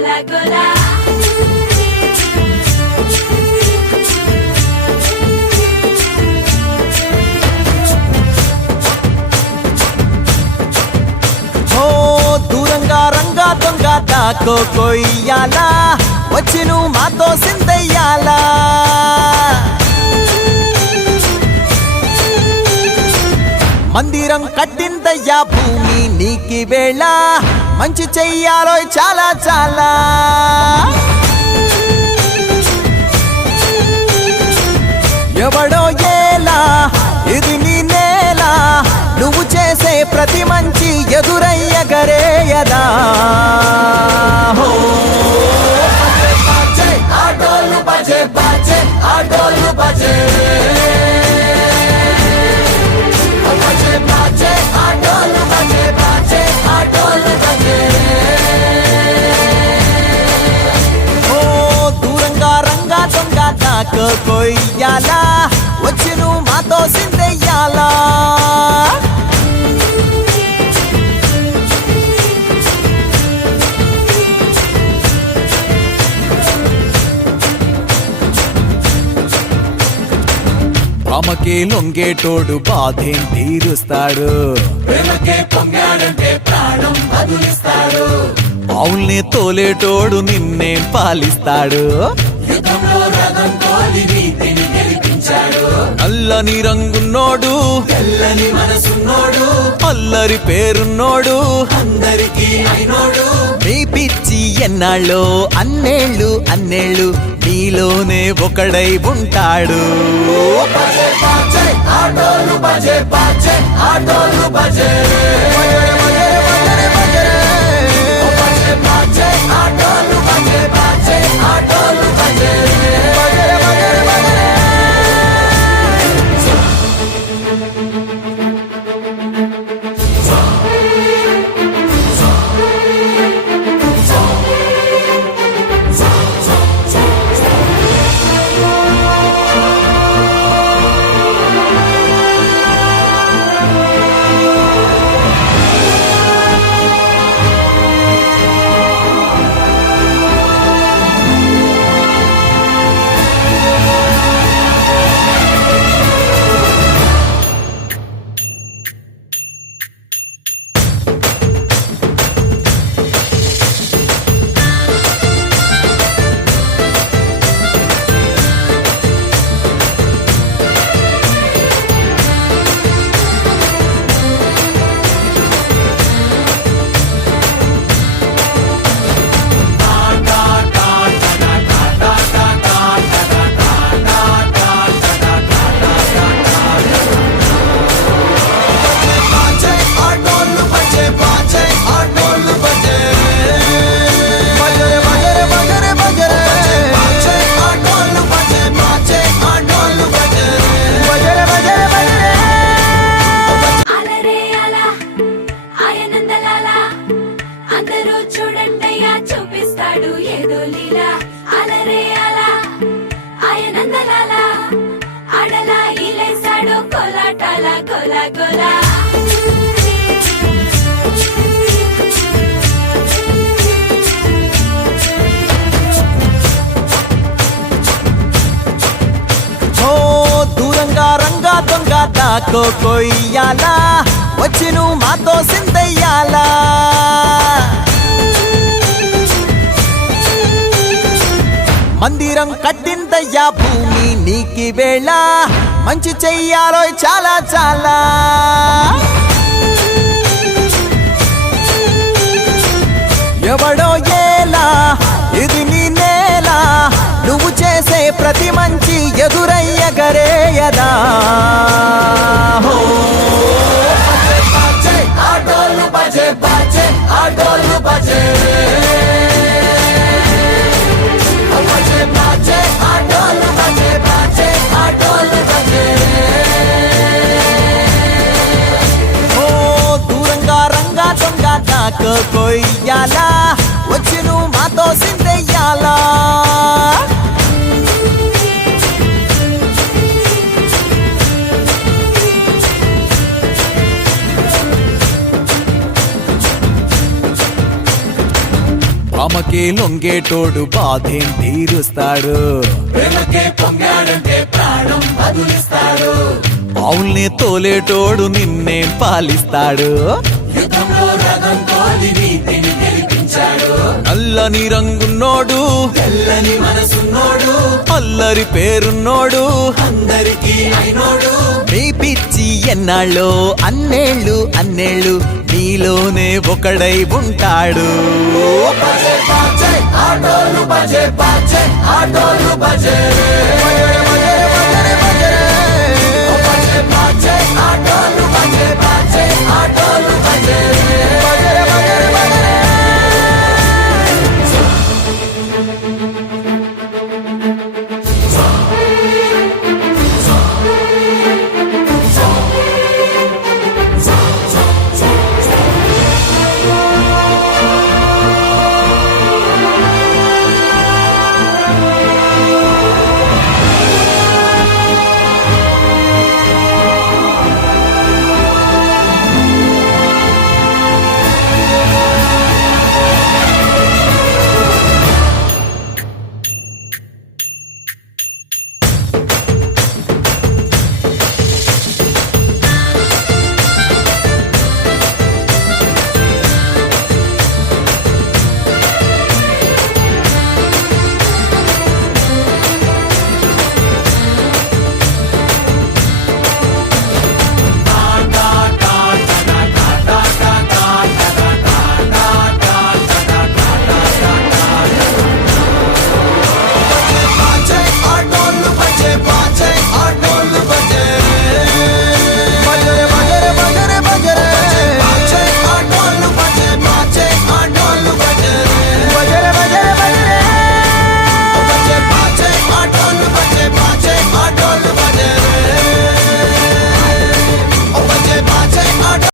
గోలా గోలా దూరంగా రంగా దొంగ దాకో కొయ్యాలా వచ్చి నువ్వు మాతో సిందయ్యాలా మందిరం కట్టిందయ్యా భూమి నీకి వేళ మంచి చెయ్యాలో చాలా చాలా ఎవడో ఏలా ఇది నీ నేల నువ్వు చేసే ప్రతి మంచి ఎదురయ్యగరేయదా ఆటోలు బజే బజే ఆటోలు బజే ఆటోలు బజే బజే ఆటోలు బజే దూరంగా రంగా దొంగ దాకో కొయ్యాలా వచ్చి నువ్వు మాతో సిందెయ్యాలా ఆమెకే లొంగేటోడు బాధేం తీరుస్తాడు ఆవుల్ని తోలేటోడు నిన్నేం పాలిస్తాడు నల్లని రంగున్నోడు తెల్లని మనసున్నోడు అల్లరి పేరున్నోడు అందరికీ అయినోడు నీ పిచ్చి ఎన్నాళ్ళో అన్నేళ్ళు అన్నేళ్ళు నీలోనే ఒకడై ఉంటాడు ఆటోలు బజే బజే ఆటోలు బజే ఆటోలు బజే బజే ఆటోలు బజే దాకో కొయ్యాలా వచ్చి నువ్వు మాతో సిందయ్యాలా మందిరం కట్టిందయ్యా భూమి నీకి వేళ మంచి చెయ్యాలో చాలా చాలా ఎవడో ఏలా ఇది నీ నేల నువ్వు చేసే ప్రతి మంచి ఎదురయ్యగరేయదా ఆటోలు బజే బజే ఆటోలు బజే ఆటోలు బజే బజే ఆటోలు బజే దూరంగా రంగా దొంగ దాకో కొయ్యాలా వచ్చి నువ్వు మాతో సిందెయ్యాలా ప్రేమకే లొంగేటోడు బాధేం తీరుస్తాడు ప్రేమకే పొంగాడంటే ప్రాణం బదులిస్తాడు అవుల్ని తోలేటోడు నిన్నేం పాలిస్తాడు యుద్ధంలో రథం తోలి నీతిని గెలిపించాడు నల్లని రంగున్నోడు తెల్లని మనసున్నోడు అల్లరి పేరున్నోడు అందరికీ అయినోడు మీ పిచ్చి ఎన్నాళ్ళో అన్నేళ్ళు అన్నేళ్ళు నీలోనే ఒకడై ఉంటాడు బజే బాజే ఆటోలు బజే బాజే ఆటోలు బజే బజే బాజే ఆటోలు బజే బాజే ఆటోలు బజే